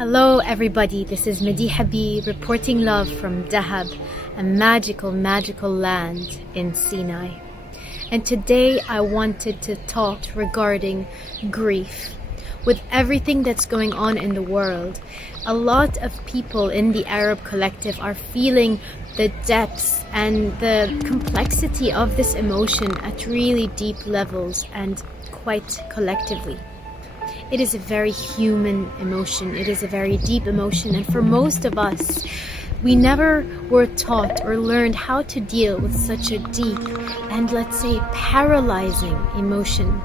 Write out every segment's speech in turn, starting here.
Hello everybody, this is Madi reporting love from Dahab, a magical land in Sinai. And today I wanted to talk regarding grief. With everything that's going on in the world, a lot of people in the Arab collective are feeling the depths and the complexity of this emotion at really deep levels and quite collectively. It is a very human emotion. It is a very deep emotion. And for most of us, we never were taught or learned how to deal with such a deep and, let's say, paralyzing emotion.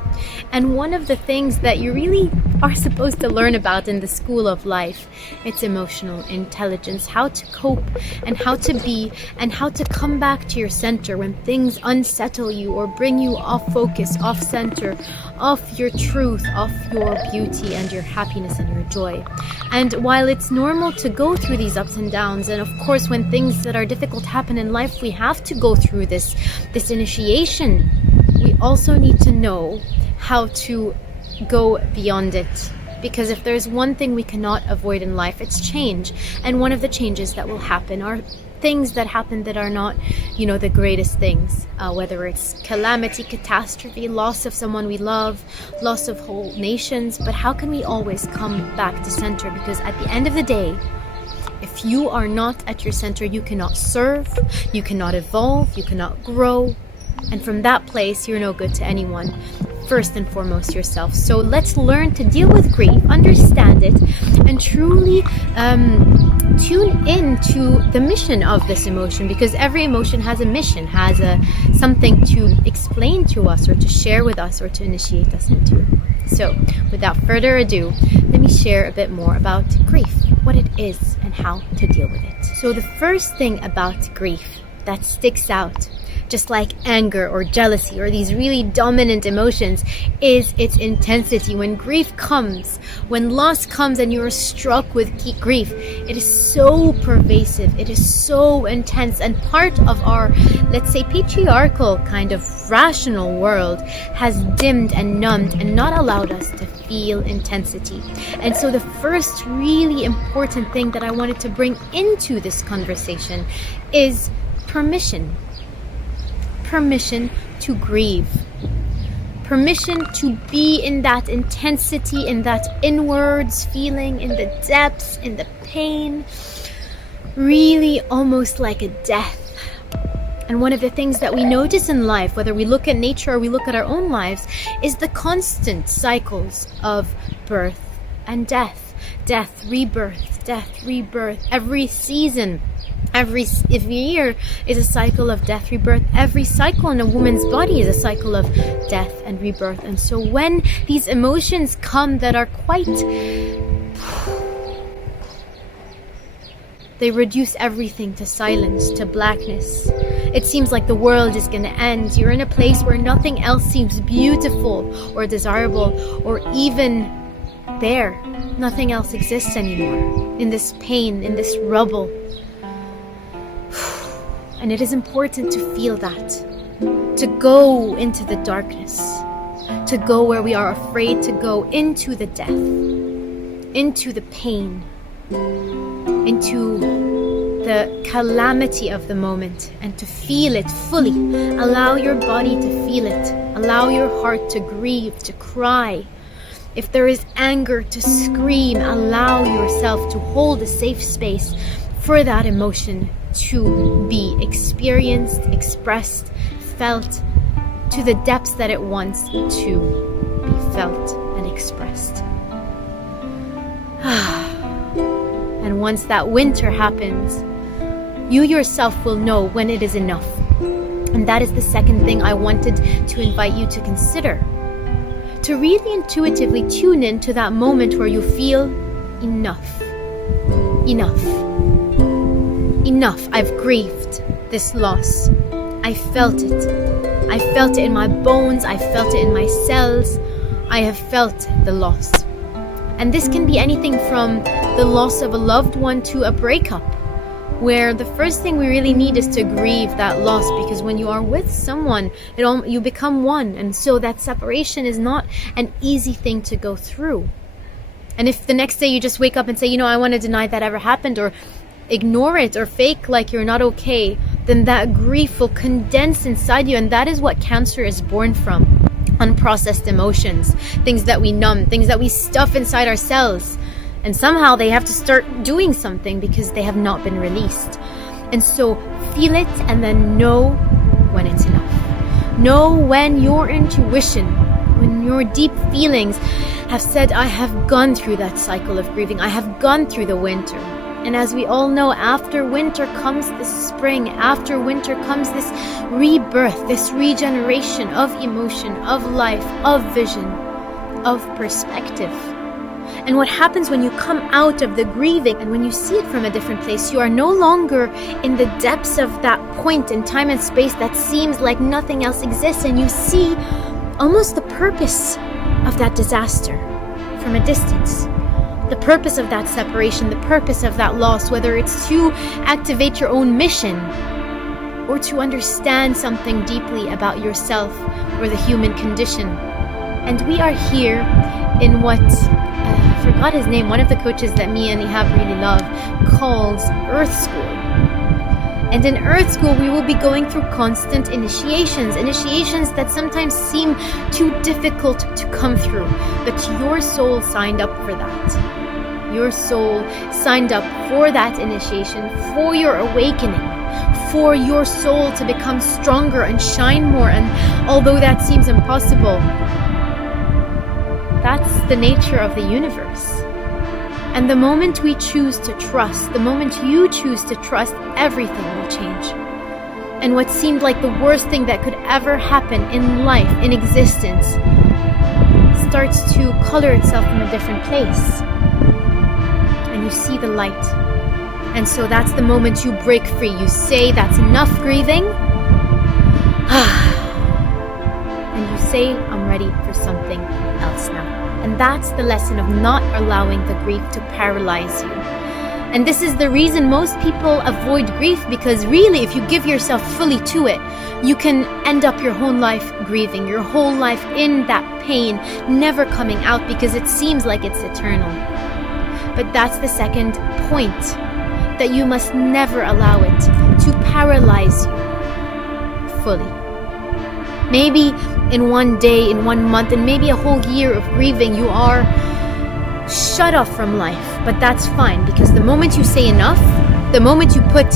And one of the things that you really are supposed to learn about in the school of life, it's emotional intelligence, how to cope and how to be and how to come back to your center when things unsettle you or bring you off focus, off center, off your truth, off your beauty and your happiness and your joy. And while it's normal to go through these ups and downs, and of course when things that are difficult happen in life, we have to go through this initiation, we also need to know how to go beyond it. Because if there's one thing we cannot avoid in life, it's change. And one of the changes that will happen are things that happen that are not, the greatest things. Whether it's calamity, catastrophe, loss of someone we love, loss of whole nations. But how can we always come back to center? Because at the end of the day, if you are not at your center, you cannot serve, you cannot evolve, you cannot grow. And from that place, you're no good to anyone. First and foremost yourself. So let's learn to deal with grief, understand it, and truly tune into the mission of this emotion, because every emotion has a mission, has something to explain to us or to share with us or to initiate us into. So without further ado, let me share a bit more about grief, what it is and how to deal with it. So the first thing about grief that sticks out, just like anger or jealousy or these really dominant emotions, is its intensity. When grief comes, when loss comes and you're struck with grief, it is so pervasive, it is so intense, and part of our, let's say, patriarchal kind of rational world has dimmed and numbed and not allowed us to feel intensity. And so the first really important thing that I wanted to bring into this conversation is permission. Permission to grieve, permission to be in that intensity, in that inwards feeling, in the depths, in the pain, really almost like a death. And one of the things that we notice in life, whether we look at nature or we look at our own lives, is the constant cycles of birth and death, rebirth, every season. Every year is a cycle of death, rebirth. Every cycle in a woman's body is a cycle of death and rebirth. And so when these emotions come that are quite, they reduce everything to silence, to blackness. It seems like the world is going to end. You're in a place where nothing else seems beautiful or desirable or even there. Nothing else exists anymore. In this pain, in this rubble. And it is important to feel that, to go into the darkness, to go where we are afraid to go, into the death, into the pain, into the calamity of the moment, and to feel it fully. Allow your body to feel it. Allow your heart to grieve, to cry. If there is anger, to scream. Allow yourself to hold a safe space for that emotion to be experienced, expressed, felt to the depths that it wants to be felt and expressed. And once that winter happens, you yourself will know when it is enough. And that is the second thing I wanted to invite you to consider. To really intuitively tune in to that moment where you feel enough. Enough, I've grieved this loss. I felt it. I felt it in my bones. I felt it in my cells. I have felt the loss. And this can be anything from the loss of a loved one to a breakup, where the first thing we really need is to grieve that loss, because when you are with someone, you become one. And so that separation is not an easy thing to go through. And if the next day you just wake up and say, I want to deny that ever happened, or ignore it, or fake like you're not okay, then that grief will condense inside you. And that is what cancer is born from. Unprocessed emotions, things that we numb, things that we stuff inside ourselves. And somehow they have to start doing something because they have not been released. And so feel it and then know when it's enough. Know when your intuition, when your deep feelings have said, I have gone through that cycle of grieving. I have gone through the winter. And as we all know, after winter comes the spring. After winter comes this rebirth, this regeneration of emotion, of life, of vision, of perspective. And what happens when you come out of the grieving and when you see it from a different place, you are no longer in the depths of that point in time and space that seems like nothing else exists, and you see almost the purpose of that disaster from a distance. The purpose of that separation, the purpose of that loss, whether it's to activate your own mission or to understand something deeply about yourself or the human condition. And we are here in what, I forgot his name, one of the coaches that me and Ihab really love, calls Earth School. And in Earth School, we will be going through constant initiations that sometimes seem too difficult to come through. But your soul signed up for that. Your soul signed up for that initiation, for your awakening, for your soul to become stronger and shine more. And although that seems impossible, that's the nature of the universe. And the moment we choose to trust, the moment you choose to trust, everything will change. And what seemed like the worst thing that could ever happen in life, in existence, starts to color itself from a different place. And you see the light. And so that's the moment you break free. You say, that's enough grieving. And you say, I'm ready for something else now. And that's the lesson of not allowing the grief to paralyze you. And this is the reason most people avoid grief, because really, if you give yourself fully to it, you can end up your whole life grieving, your whole life in that pain, never coming out because it seems like it's eternal. But that's the second point, that you must never allow it to paralyze you fully. Maybe in one day, in 1 month, and maybe a whole year of grieving, you are shut off from life. But that's fine, because the moment you say enough, the moment you put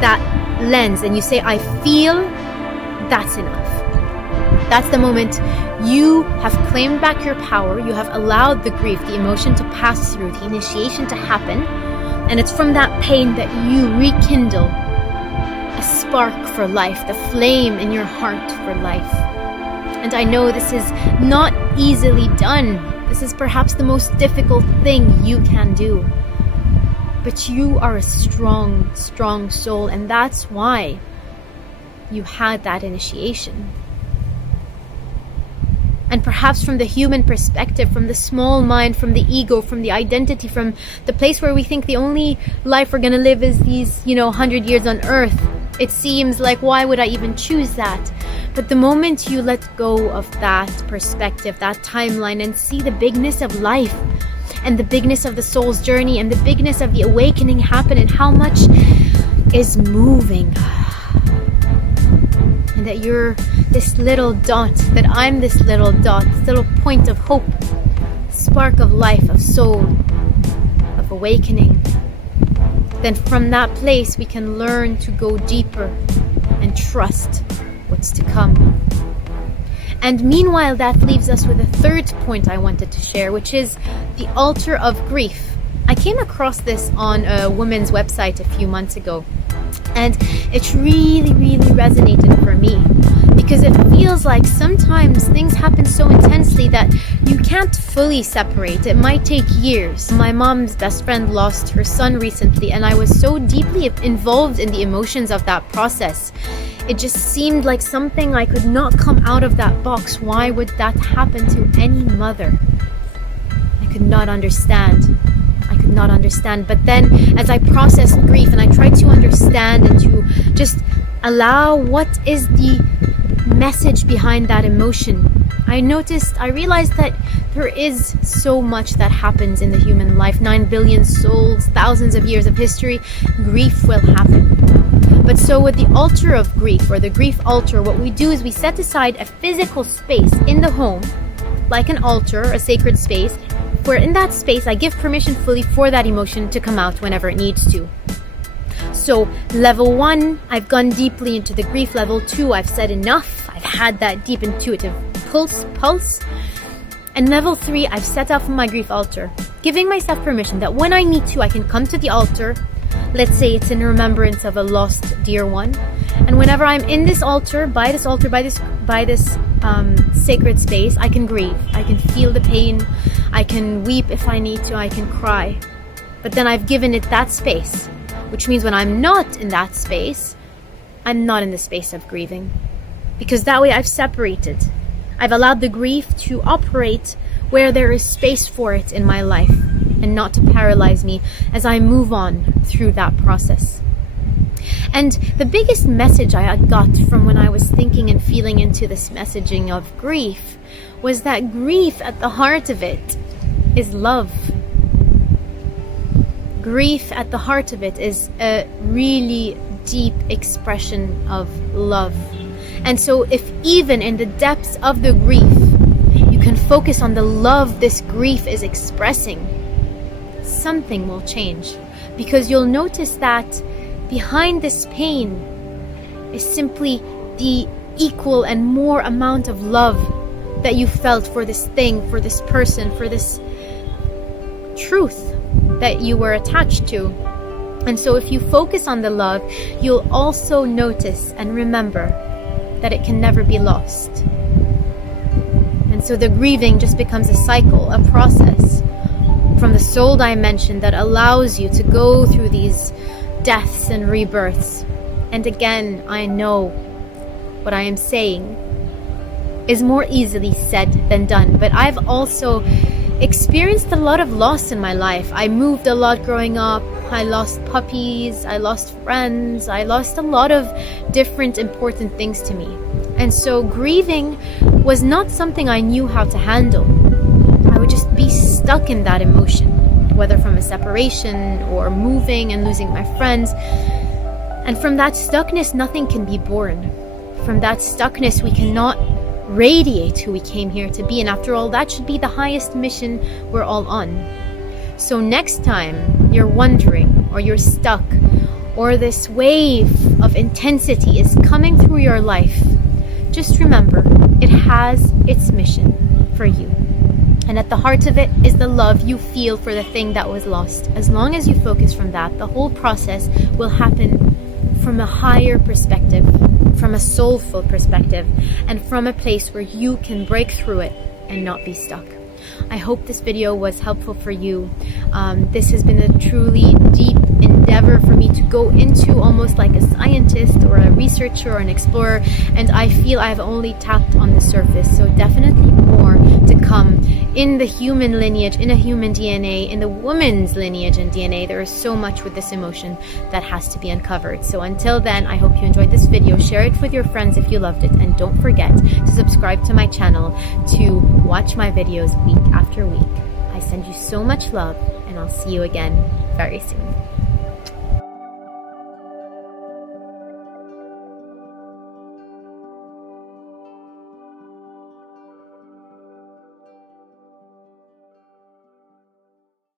that lens and you say, I feel, that's enough. That's the moment you have claimed back your power. You have allowed the grief, the emotion to pass through, the initiation to happen. And it's from that pain that you rekindle a spark for life, the flame in your heart for life. And I know this is not easily done. This is perhaps the most difficult thing you can do. But you are a strong, strong soul, and that's why you had that initiation. And perhaps from the human perspective, from the small mind, from the ego, from the identity, from the place where we think the only life we're going to live is these, 100 years on earth, it seems like, why would I even choose that? But the moment you let go of that perspective, that timeline, and see the bigness of life and the bigness of the soul's journey and the bigness of the awakening happen and how much is moving, and that you're this little dot, that I'm this little dot, this little point of hope, spark of life, of soul, of awakening, then from that place we can learn to go deeper and trust what's to come. And meanwhile, that leaves us with a third point I wanted to share, which is the altar of grief. I came across this on a woman's website a few months ago, and it really, really resonated for me, because it feels like sometimes things happen so intensely that you can't fully separate. It might take years. My mom's best friend lost her son recently, and I was so deeply involved in the emotions of that process. It just seemed like something I could not come out of that box. Why would that happen to any mother? I could not understand. But then as I processed grief and I tried to understand and to just allow what is the message behind that emotion, I realized that there is so much that happens in the human life. 9 billion souls, thousands of years of history, grief will happen. But so with the altar of grief, or the grief altar, what we do is we set aside a physical space in the home, like an altar, a sacred space, where in that space I give permission fully for that emotion to come out whenever it needs to. So level 1, I've gone deeply into the grief. Level 2, I've said enough. I've had that deep intuitive pulse. And level 3, I've set up my grief altar, giving myself permission that when I need to, I can come to the altar. Let's say it's in remembrance of a lost dear one. And whenever I'm in this altar, by this sacred space, I can grieve. I can feel the pain. I can weep if I need to. I can cry. But then I've given it that space, which means when I'm not in that space, I'm not in the space of grieving. Because that way I've separated. I've allowed the grief to operate where there is space for it in my life, and not to paralyze me as I move on through that process. And the biggest message I got from when I was thinking and feeling into this messaging of grief was that grief at the heart of it is love. Grief at the heart of it is a really deep expression of love. And so if even in the depths of the grief, you can focus on the love this grief is expressing, something will change. Because you'll notice that behind this pain is simply the equal and more amount of love that you felt for this thing, for this person, for this truth that you were attached to. And so if you focus on the love, you'll also notice and remember that it can never be lost. And so the grieving just becomes a cycle, a process from the soul dimension that allows you to go through these deaths and rebirths. And again, I know what I am saying is more easily said than done, but I've also experienced a lot of loss in my life. I moved a lot growing up. I lost puppies, I lost friends, I lost a lot of different important things to me. And so grieving was not something I knew how to handle. I would just be stuck in that emotion, whether from a separation or moving and losing my friends. And from that stuckness, nothing can be born. From that stuckness, we cannot radiate who we came here to be. And after all, that should be the highest mission we're all on. So next time you're wondering, or you're stuck, or this wave of intensity is coming through your life, just remember, it has its mission for you. And at the heart of it is the love you feel for the thing that was lost. As long as you focus from that, the whole process will happen from a higher perspective, from a soulful perspective, and from a place where you can break through it and not be stuck. I hope this video was helpful for you. This has been a truly deep endeavor for me to go into, almost like a scientist or a researcher or an explorer, and I feel I've only tapped on the surface. So definitely more to come in the human lineage, in a human DNA, in the woman's lineage and DNA. There is so much with this emotion that has to be uncovered. So until then, I hope you enjoyed this video. Share it with your friends if you loved it, and don't forget to subscribe to my channel to watch my videos week after week. I send you so much love, and I'll see you again very soon.